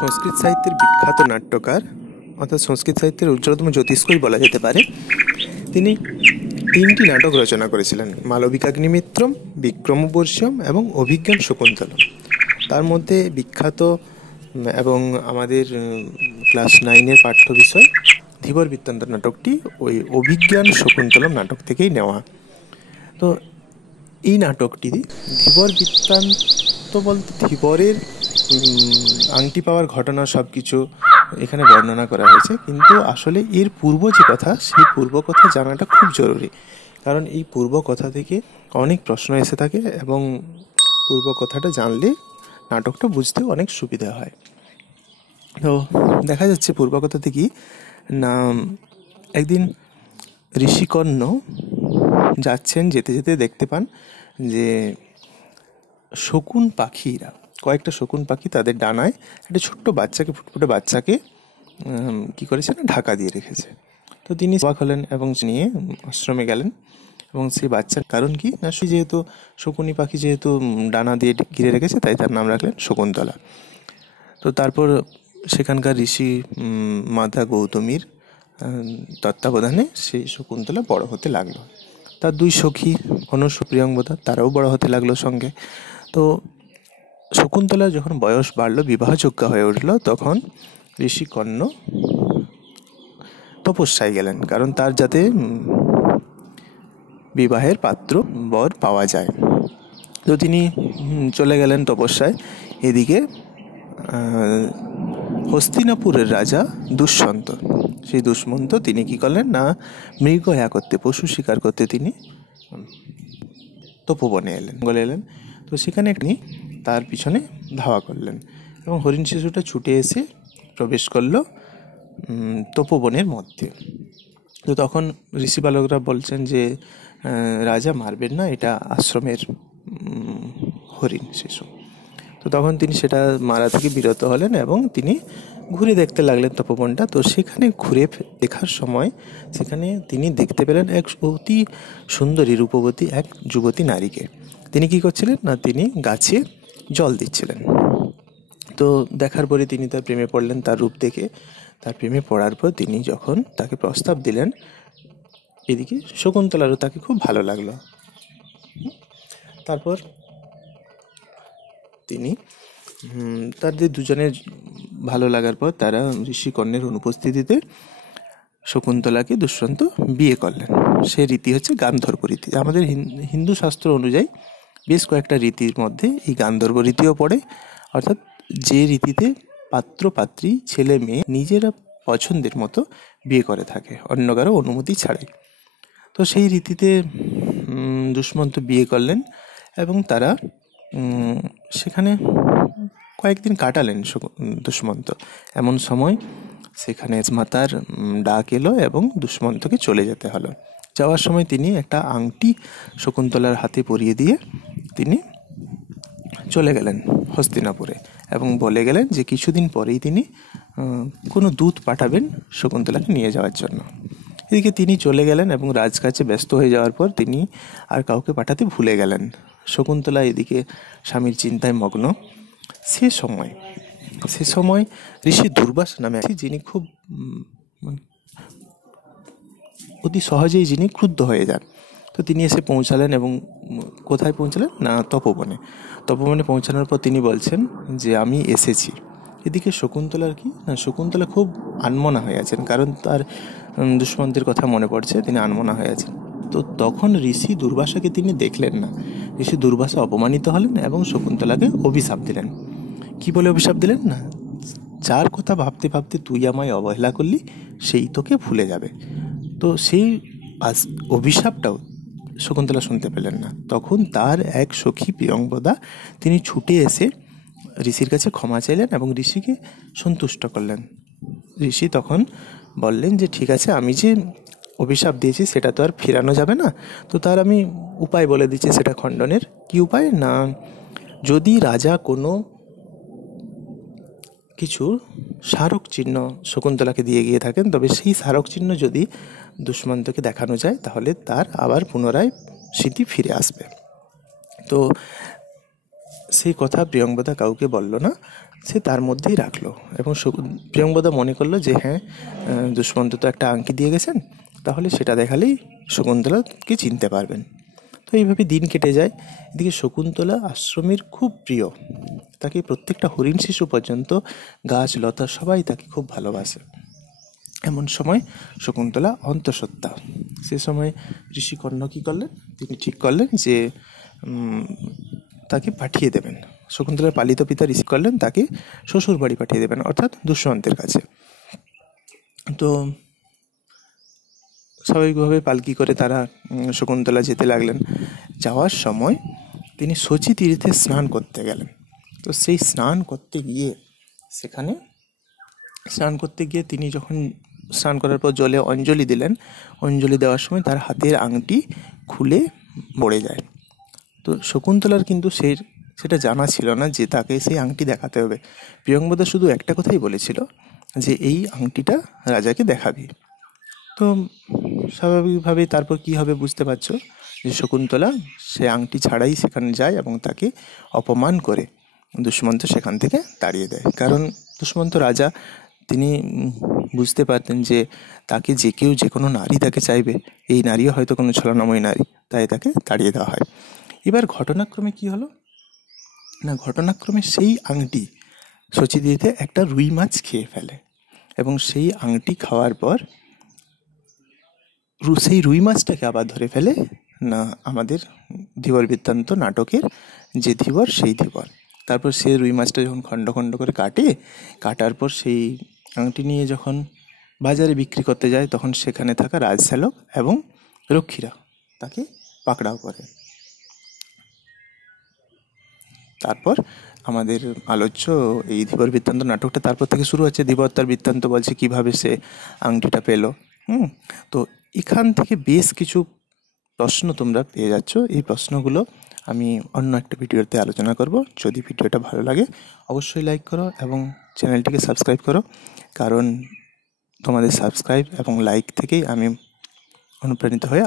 সংস্কৃত সাহিত্যের বিখ্যাত নাট্যকার অর্থাৎ সংস্কৃত সাহিত্যের উজ্জ্বলতম জ্যোতিষ্কই বলা যেতে পারে। তিনি 3টি নাটক রচনা করেছিলেন: মালবিকাগ্নিমিত্রম, বিক্রমবর্ষীয়ম এবং অভিজ্ঞান শকুন্তলম। তার মধ্যে বিখ্যাত এবং আমাদের ক্লাস 9-এর পাঠ্য বিষয় ধীবর বৃত্তান্ত নাটকটি ওই অভিজ্ঞান শকুন্তলম নাটক থেকেই নেওয়া। তো এই নাটকটি ধীবর বৃত্তান্ত বলতে ধীবরের আংটি পাওয়ার ঘটনা সব কিছু এখানে বর্ণনা করা হয়েছে, কিন্তু আসলে এর পূর্ব যে কথা, সেই পূর্ব কথা জানাটা খুব জরুরি, কারণ এই পূর্ব কথা থেকে অনেক প্রশ্ন এসে থাকে এবং পূর্ব কথাটা জানলে নাটকটা বুঝতেও অনেক সুবিধা হয়। তো দেখা যাচ্ছে পূর্ব কথাতে কি না, একদিন ঋষিকর্ণ যাচ্ছেন, যেতে যেতে দেখতে পান যে শকুন পাখিরা, কয়েকটা শকুন পাখি তাদের ডানায় একটা ছোট্ট বাচ্চাকে, ফুটফুটে বাচ্চাকে কী করেছে না, ঢাকা দিয়ে রেখেছে। তো তিনি অবাক হলেন এবং নিয়ে আশ্রমে গেলেন এবং সেই বাচ্চার কারণ কি না, সে যেহেতু শকুনি পাখি যেহেতু ডানা দিয়ে ঘিরে রেখেছে, তাই তার নাম রাখলেন শকুন্তলা। তো তারপর সেখানকার ঋষি মাতা গৌতমীর তত্ত্বাবধানে সেই শকুন্তলা বড় হতে লাগলো। তার 2 সখী অনুষ প্রিয়ঙ্বদা, তারাও বড় হতে লাগলো সঙ্গে। তো শকুন্তলা যখন বয়স বাড়লো, বিবাহযোগ্য হয়ে উঠল, তখন ঋষিকর্ণ তপস্যায় গেলেন, কারণ তার যাতে বিবাহের পাত্র বর পাওয়া যায়। তো তিনি চলে গেলেন তপস্যায়। এদিকে হস্তিনাপুরের রাজা দুষ্মন্ত, সেই দুষ্মন্ত তিনি কি করলেন না, মৃগ হয়া করতে, পশু শিকার করতে তিনি তপোবনে এলেন। তো সেখানে তিনি তার পিছনে ধাওয়া করলেন এবং হরিণ শিশুটা ছুটে এসে প্রবেশ করল তপোবনের মধ্যে। তো তখন ঋষি বালকরা বলছেন যে রাজা মারবেন না, এটা আশ্রমের হরিণ শিশু। তো তখন তিনি সেটা মারা থেকে বিরত হলেন এবং তিনি ঘুরে দেখতে লাগলেন তপোবনটা। তো সেখানে ঘুরে দেখার সময় সেখানে তিনি দেখতে পেলেন এক অতি সুন্দরী রূপবতী এক যুবতী নারীকে। তিনি কি করছিলেন না, তিনি গাছে জল দিচ্ছিলেন। তো দেখার পরে তিনি তার প্রেমে পড়লেন, তার রূপ দেখে তার প্রেমে পড়ার পর তিনি যখন তাকে প্রস্তাব দিলেন, এদিকে শকুন্তলারও তাকে খুব ভালো লাগলো। তারপর তিনি তাদের দুজনের ভালো লাগার পর তারা ঋষিকর্ণের অনুপস্থিতিতে শকুন্তলাকে দুষ্মন্ত বিয়ে করলেন। সেই রীতি হচ্ছে গান্ধর্ব রীতি। আমাদের হিন্দু শাস্ত্র অনুযায়ী বেশ কয়েকটা রীতির মধ্যে এই গান্ধর্ব রীতিও পড়ে, অর্থাৎ যে রীতিতে পাত্র পাত্রী ছেলে মেয়ে নিজেরা পছন্দের মতো বিয়ে করে থাকে, অন্য কারো অনুমতি ছাড়াই। তো সেই রীতিতে দুষ্মন্ত বিয়ে করলেন এবং তারা সেখানে কয়েকদিন কাটালেন দুষ্মন্ত। এমন সময় সেখানে মাতার ডাক এলো এবং দুষ্মন্তকে চলে যেতে হলো। যাওয়ার সময় তিনি একটা আংটি শকুন্তলার হাতে পরিয়ে দিয়ে তিনি চলে গেলেন হস্তিনাপুরে এবং বলে গেলেন যে কিছুদিন পরেই তিনি কোনো দূত পাঠাবেন শকুন্তলাকে নিয়ে যাওয়ার জন্য। এদিকে তিনি চলে গেলেন এবং রাজকাজে ব্যস্ত হয়ে যাওয়ার পর তিনি আর কাউকে পাঠাতে ভুলে গেলেন। শকুন্তলা এদিকে স্বামীর চিন্তায় মগ্ন। সে সময় ঋষি দুর্বাস নামে আছে, যিনি খুব অতি সহজেই যিনি ক্রুদ্ধ হয়ে যান। তো তিনি এসে পৌঁছালেন এবং কোথায় পৌঁছালেন না, তপোবনে পৌঁছানোর পর তিনি বলছেন যে আমি এসেছি। এদিকে শকুন্তলার কি না, শকুন্তলা খুব আনমনা হয়ে আছেন, কারণ তার দুষ্মন্তের কথা মনে পড়ছে, তিনি আনমনা হয়ে আছেন। তো তখন ঋষি দুর্বাসাকে তিনি দেখলেন না। ঋষি দুর্বাসা অপমানিত হলেন এবং শকুন্তলাকে অভিশাপ দিলেন। কি বলে অভিশাপ দিলেন না, যার কথা ভাবতে ভাবতে তুই আমায় অবহেলা করলি, সেই তোকে ভুলে যাবে। তো সেই অভিশাপটাও শকুন্তলা শুনতে পেলেন না। তখন তার এক সখী প্রিয়ঙ্বদা তিনি ছুটে এসে ঋষির কাছে ক্ষমা চাইলেন এবং ঋষিকে সন্তুষ্ট করলেন। ঋষি তখন বললেন যে ঠিক আছে, আমি যে অভিশাপ দিয়েছি সেটা তো আর ফেরানো যাবে না, তো তার আমি উপায় বলে দিচ্ছি সেটা খণ্ডনের। কি উপায় না, যদি রাজা কোনো কিছু স্মারক চিহ্ন শকুন্তলাকে দিয়ে গিয়ে থাকেন, তবে সেই স্মারক চিহ্ন যদি দুষ্মন্তকে দেখানো যায়, তাহলে তার আবার পুনরায় স্মৃতি ফিরে আসবে। তো সেই কথা প্রিয়ংবদা কাউকে বলল না, সে তার মধ্যেই রাখলো। এবং প্রিয়ংবদা মনে করলো যে হ্যাঁ, দুষ্মন্ত তো একটা আংটি দিয়ে গেছেন, তাহলে সেটা দেখালেই শকুন্তলাকে চিনতে পারবেন। তো এইভাবে দিন কেটে যায়। এদিকে শকুন্তলা আশ্রমের খুব প্রিয়, তাকে প্রত্যেকটা হরিণ শিশু পর্যন্ত, গাছ লতা সবাই তাকে খুব ভালোবাসে। এমন সময় শকুন্তলা অন্তঃসত্ত্বা। সে সময় ঋষিকর্ণ কী করলেন, তিনি ঠিক করলেন যে তাকে পাঠিয়ে দেবেন। শকুন্তলার পালিত পিতা ঋষি করলেন তাকে শ্বশুর বাড়ি পাঠিয়ে দেবেন, অর্থাৎ দুষ্মন্তের কাছে। তো স্বাভাবিকভাবে পালকি করে তারা শকুন্তলা যেতে লাগলেন। যাওয়ার সময় তিনি শচী তীর্থে স্নান করতে গেলেন। তো সেই স্নান করতে গিয়ে তিনি যখন স্নান করার পর জলে অঞ্জলি দিলেন, অঞ্জলি দেওয়ার সময় তার হাতের আংটি খুলে পড়ে যায়। তো শকুন্তলার কিন্তু সেটা জানা ছিল না যে তাকে সেই আংটি দেখাতে হবে। প্রিয়ংবদা শুধু একটা কথাই বলেছিল যে এই আংটিটা রাজাকে দেখাবি। তো স্বাভাবিকভাবেই তারপর কী হবে বুঝতে পারছো, যে শকুন্তলা সে আংটি ছাড়াই সেখানে যায় এবং তাকে অপমান করে দুষ্মন্ত সেখান থেকে তাড়িয়ে দেয়। কারণ দুষ্মন্ত রাজা, তিনি বুঝতে পারতেন যে তাকে যে কেউ, যে কোনো নারী তাকে চাইবে, এই নারীও হয়তো কোনো ছলনাময়ী নারী, তাই তাকে তাড়িয়ে দেওয়া হয়। এবার ঘটনাক্রমে কি হলো না, ঘটনাক্রমে সেই আংটি শচীদিতে একটা রুই মাছ খেয়ে ফেলে, এবং সেই আংটি খাওয়ার পর সেই রুই মাছটাকে আবার ধরে ফেলে না আমাদের ধীবর বৃত্তান্ত নাটকের যে ধীবর, সেই ধীবর। তারপর সে রুই মাছটা যখন খণ্ড খণ্ড করে কাটার পর সেই আংটি নিয়ে যখন বাজারে বিক্রি করতে যায়, তখন সেখানে থাকা রাজশ্যালক এবং রক্ষীরা তাকে পাকড়াও করে। তারপর আমাদের আলোচ্য এই ধীবর বৃত্তান্ত নাটকটা তারপর থেকে শুরু হচ্ছে। ধীবর তার বৃত্তান্ত বলছে কিভাবে সে আংটিটা পেল। তো এখান থেকে বেশ কিছু প্রশ্ন তোমরা পেয়ে যাচ্ছ। এই প্রশ্নগুলো আমি অন্য একটা ভিডিওতে আলোচনা করব। যদি ভিডিওটা ভালো লাগে অবশ্যই লাইক করো এবং চ্যানেলটিকে সাবস্ক্রাইব করো, কারণ তোমাদের সাবস্ক্রাইব এবং লাইক থেকেই আমি অনুপ্রাণিত হয়ে